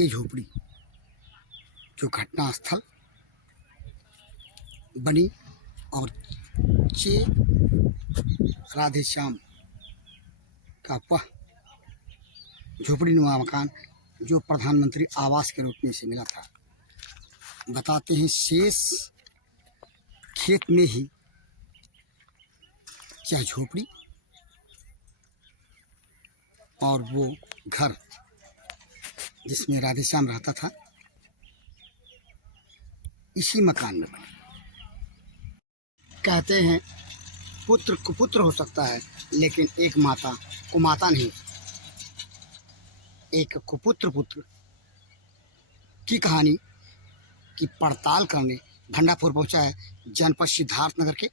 ये झोपड़ी जो घटना स्थल बनी और चे राधे श्याम का वह झोपड़ी नुमा मकान जो प्रधानमंत्री आवास के रूप में से मिला था। बताते हैं शेष खेत में ही चाहे झोपड़ी और वो घर जिसमें राधेश्याम रहता था इसी मकान में बना। कहते हैं पुत्र कुपुत्र हो सकता है, लेकिन एक माता कुमाता नहीं। एक कुपुत्र पुत्र की कहानी की पड़ताल करने भंडापुर पहुंचा है जनपद सिद्धार्थनगर के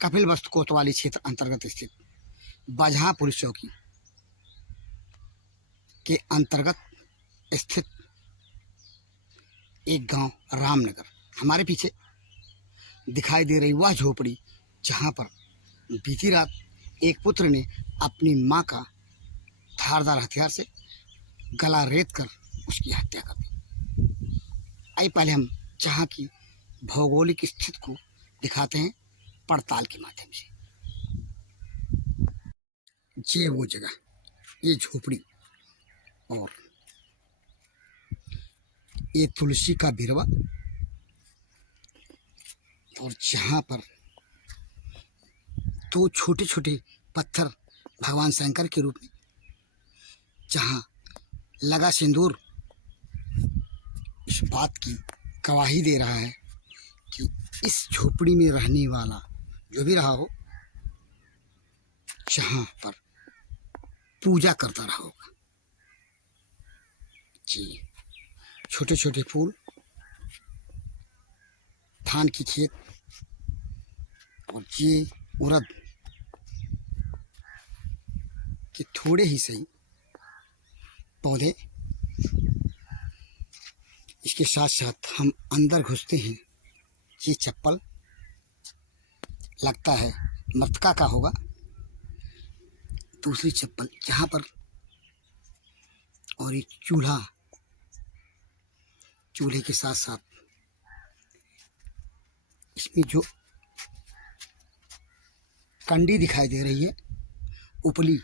कपिलवस्तु कोतवाली क्षेत्र अंतर्गत स्थित बजहा पुलिस चौकी के अंतर्गत स्थित एक गांव रामनगर। हमारे पीछे दिखाई दे रही वह झोपड़ी जहां पर बीती रात एक पुत्र ने अपनी मां का धारदार हथियार से गला रेत कर उसकी हत्या कर दी। आइए पहले हम जहां की भौगोलिक स्थिति को दिखाते हैं पड़ताल के माध्यम से। ये वो जगह, ये झोपड़ी और ये तुलसी का बिरवा और जहां पर दो छोटे छोटे पत्थर भगवान शंकर के रूप में, जहां लगा सिंदूर इस बात की गवाही दे रहा है कि इस झोपड़ी में रहने वाला जो भी रहा हो जहां पर पूजा करता रहा होगा। जी, छोटे छोटे फूल, धान की खेत और ये उड़द के थोड़े ही सही पौधे। इसके साथ साथ हम अंदर घुसते हैं। ये चप्पल लगता है मृतका का होगा। दूसरी चप्पल जहाँ पर, और एक चूल्हा, चूल्हे के साथ साथ इसमें जो कंडी दिखाई दे रही है उपली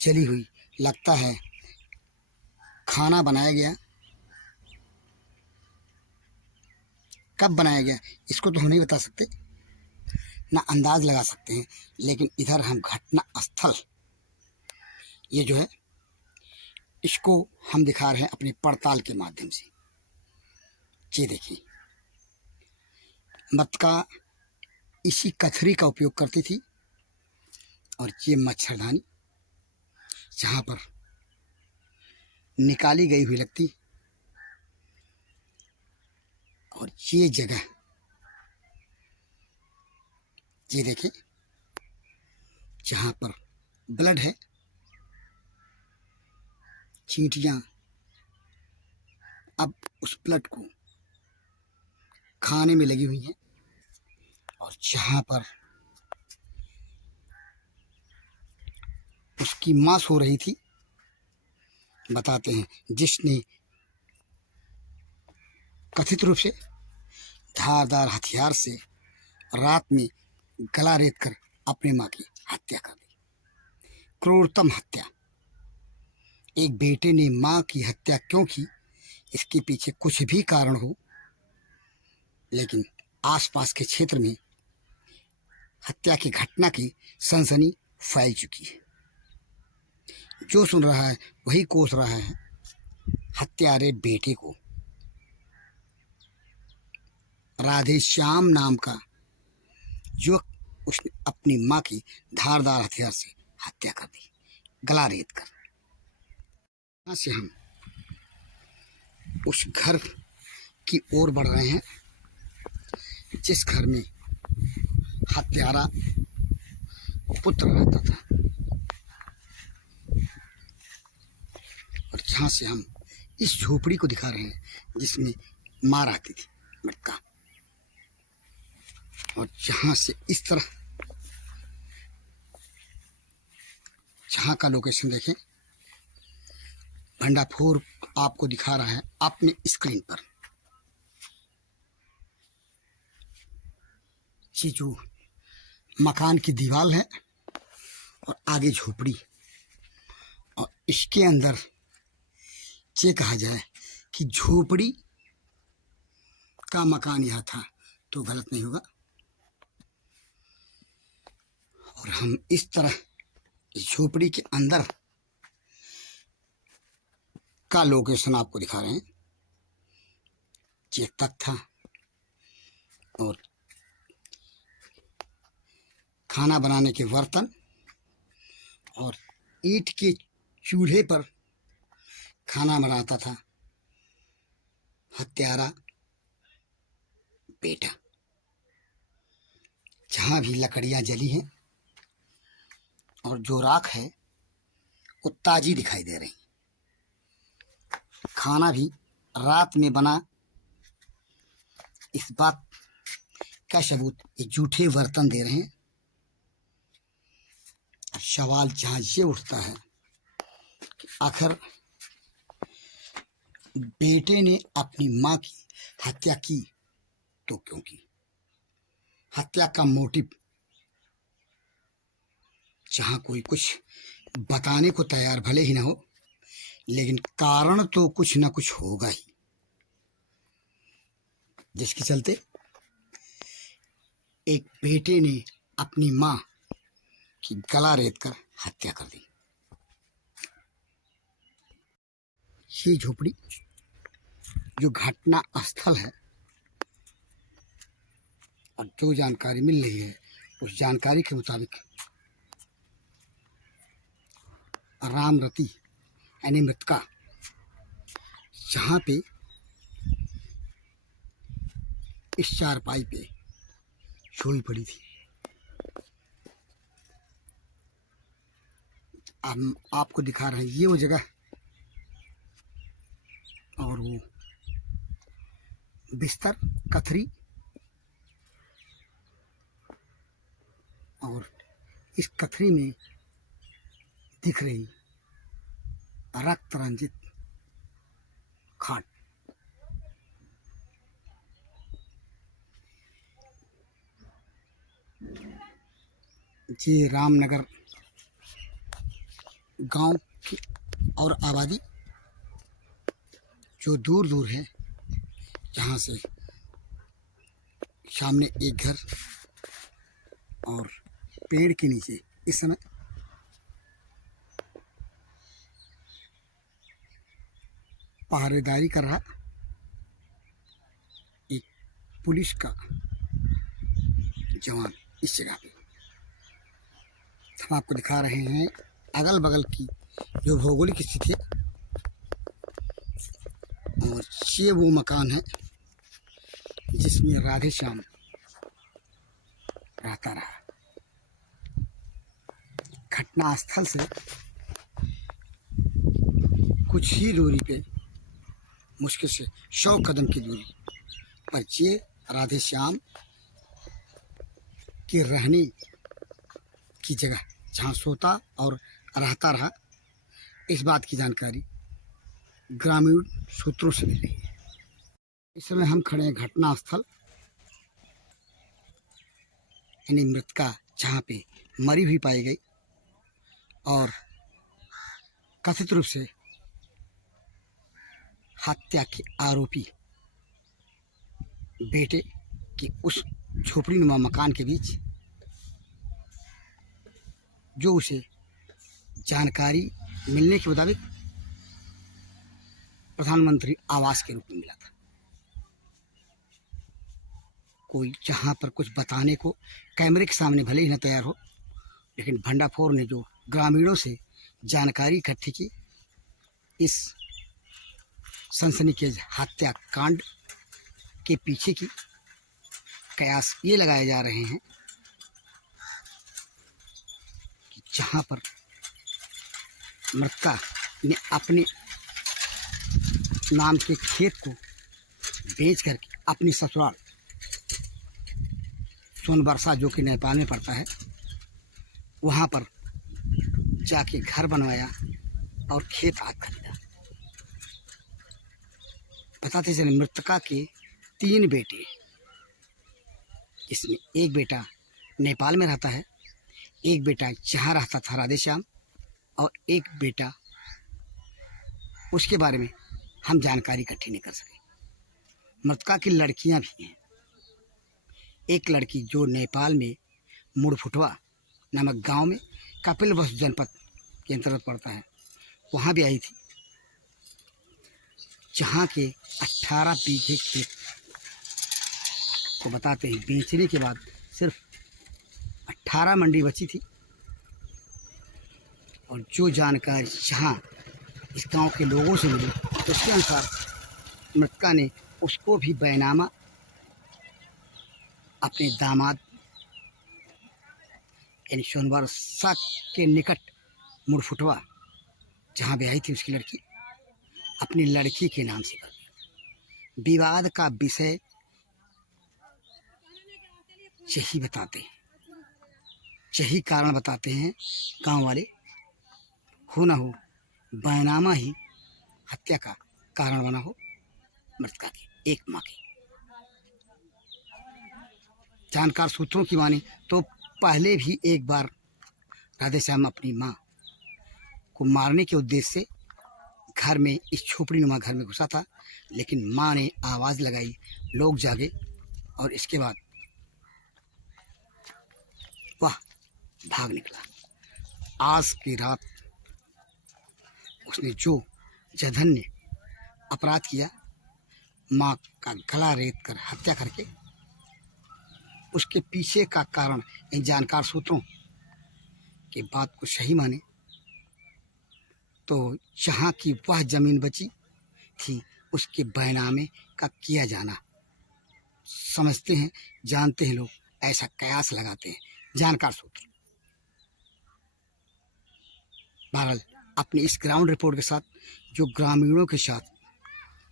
जली हुई, लगता है खाना बनाया गया। कब बनाया गया इसको तो हम नहीं बता सकते, ना अंदाज लगा सकते हैं, लेकिन इधर हम घटना स्थल ये जो है इसको हम दिखा रहे हैं अपनी पड़ताल के माध्यम से। ये देखिए, मृतका इसी कथरी का उपयोग करती थी और ये मच्छरदानी जहाँ पर निकाली गई हुई लगती, और ये जगह ये देखिए जहाँ पर ब्लड है, चींटियाँ अब उस ब्लड को खाने में लगी हुई हैं। और जहाँ पर उसकी मां सो रही थी, बताते हैं जिसने कथित रूप से धारदार हथियार से रात में गला रेत कर अपने मां की हत्या कर दी। क्रूरतम हत्या। एक बेटे ने मां की हत्या क्यों की, इसके पीछे कुछ भी कारण हो, लेकिन आसपास के क्षेत्र में हत्या की घटना की सनसनी फैल चुकी है। जो सुन रहा है वही कोस रहा है हत्यारे बेटे को। राधेश्याम नाम का युवक, उसने अपनी मां की धारदार हथियार से हत्या कर दी, गला रेत कर। यहाँ से हम उस घर की ओर बढ़ रहे हैं जिस घर में हत्यारा पुत्र रहता था, और जहाँ से हम इस झोपड़ी को दिखा रहे हैं जिसमें मां रहती थी मृतका। और जहाँ से इस तरह जहाँ का लोकेशन देखें, भंडाफोर आपको दिखा रहा है अपने स्क्रीन पर। ये जो मकान की दीवार है और आगे झोपड़ी, और इसके अंदर ये कहा जाए कि झोपड़ी का मकान यह था तो गलत नहीं होगा। और हम इस तरह झोपड़ी के अंदर का लोकेशन आपको दिखा रहे हैं। ये तख्ता और खाना बनाने के बर्तन और ईंट के चूल्हे पर खाना बनाता था हत्यारा बेटा। जहाँ भी लकड़ियाँ जली हैं और जो राख है वो ताजी दिखाई दे रही। खाना भी रात में बना, इस बात का सबूत ये जूठे बर्तन दे रहे हैं। सवाल जहाँ ये उठता है कि आखिर बेटे ने अपनी माँ की हत्या की तो क्यों की? हत्या का मोटिव जहाँ कोई कुछ बताने को तैयार भले ही ना हो, लेकिन कारण तो कुछ ना कुछ होगा ही, जिसके चलते एक बेटे ने अपनी माँ की गला रेत कर हत्या कर दी। ये झोपड़ी जो घटना स्थल है और जो जानकारी मिल रही है उस जानकारी के मुताबिक रामरती यानी मृतका जहाँ पे इस चारपाई पे सोई पड़ी थी। अब आपको दिखा रहे हैं ये वो जगह, और वो बिस्तर कथरी और इस कथरी में दिख रही रक्त रंजित खाट। ये रामनगर गांव की और आबादी जो दूर दूर है, जहाँ से सामने एक घर और पेड़ के नीचे इस समय पहरेदारी कर रहा एक पुलिस का जवान इस जगह पे। हम आपको दिखा रहे हैं अगल बगल की जो भौगोलिक स्थिति है, और ये वो मकान है जिसमें राधे श्याम रहता रहा। घटना स्थल से कुछ ही दूरी पे, मुश्किल से 100 कदम की दूरी पर ये राधे श्याम के रहने की जगह जहाँ सोता और रहता रहा, इस बात की जानकारी ग्रामीण सूत्रों से मिली है। इस समय हम खड़े हैं घटना स्थल यानी मृतका जहाँ पे मरी हुई पाई गई और कथित रूप से हत्या के आरोपी बेटे की उस झोपड़ी नुमा मकान के बीच जो उसे जानकारी मिलने के मुताबिक प्रधानमंत्री आवास के रूप में मिला था। कोई जहाँ पर कुछ बताने को कैमरे के सामने भले ही न तैयार हो, लेकिन भंडाफोर ने जो ग्रामीणों से जानकारी इकट्ठी की, इस सनसनीखेज हत्याकांड के पीछे की कयास ये लगाए जा रहे हैं कि जहाँ पर मृतका ने अपने नाम के खेत को बेच करके अपनी ससुराल सोनबरसा जो कि नेपाल में पड़ता है, वहाँ पर जाके घर बनवाया और खेत आग खरीदा। बताते चले मृतका के 3 बेटे, इसमें एक बेटा नेपाल में रहता है, एक बेटा जहाँ रहता था राधेश्याम, और एक बेटा उसके बारे में हम जानकारी इकट्ठी नहीं कर सके। मृतका की लड़कियां भी हैं। एक लड़की जो नेपाल में मुड़फुटवा नामक गांव में कपिलवस्तु जनपद के अंतर्गत पड़ता है, वहाँ भी आई थी, जहाँ के 18 बीघे खेत को बताते हैं बेचने के बाद सिर्फ 18 मंडी बची थी। और जो जानकारी जहाँ इस गांव के लोगों से मिली, उसके अनुसार मृतका ने उसको भी बैनामा अपने दामाद यानी सोनवार साग के निकट मुड़फुटवा जहाँ ब्याही थी उसकी लड़की, अपनी लड़की के नाम से कर दिया। विवाद का विषय यही बताते हैं, यही कारण बताते हैं गांव वाले, हो ना हो बैनामा ही हत्या का कारण बना हो मृतका की एक माँ की। जानकार सूत्रों की माने तो पहले भी एक बार राधेश्याम अपनी माँ को मारने के उद्देश्य से घर में, इस झोपड़ी नुमा घर में घुसा था, लेकिन माँ ने आवाज़ लगाई, लोग जागे और इसके बाद वह भाग निकला। आज की रात उसने जो जघन्य अपराध किया, माँ का गला रेत कर हत्या करके, उसके पीछे का कारण इन जानकार सूत्रों की बात को सही माने तो जहाँ की वह जमीन बची थी उसके बैनामे का किया जाना समझते हैं, जानते हैं लोग, ऐसा कयास लगाते हैं जानकार सूत्र। बहरहाल अपनी इस ग्राउंड रिपोर्ट के साथ जो ग्रामीणों के साथ,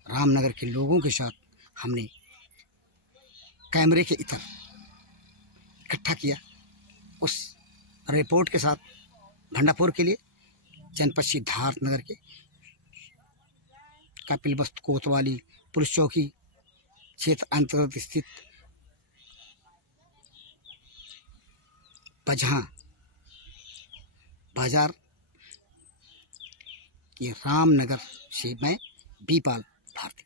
रामनगर के लोगों के साथ हमने कैमरे के इतर इकट्ठा किया, उस रिपोर्ट के साथ भंडापुर के लिए जनपद सिद्धार्थनगर के कपिलवस्तु कोतवाली पुलिस चौकी क्षेत्र अंतर्गत स्थित बजहा बाजार के रामनगर से मैं बीपाल भारती।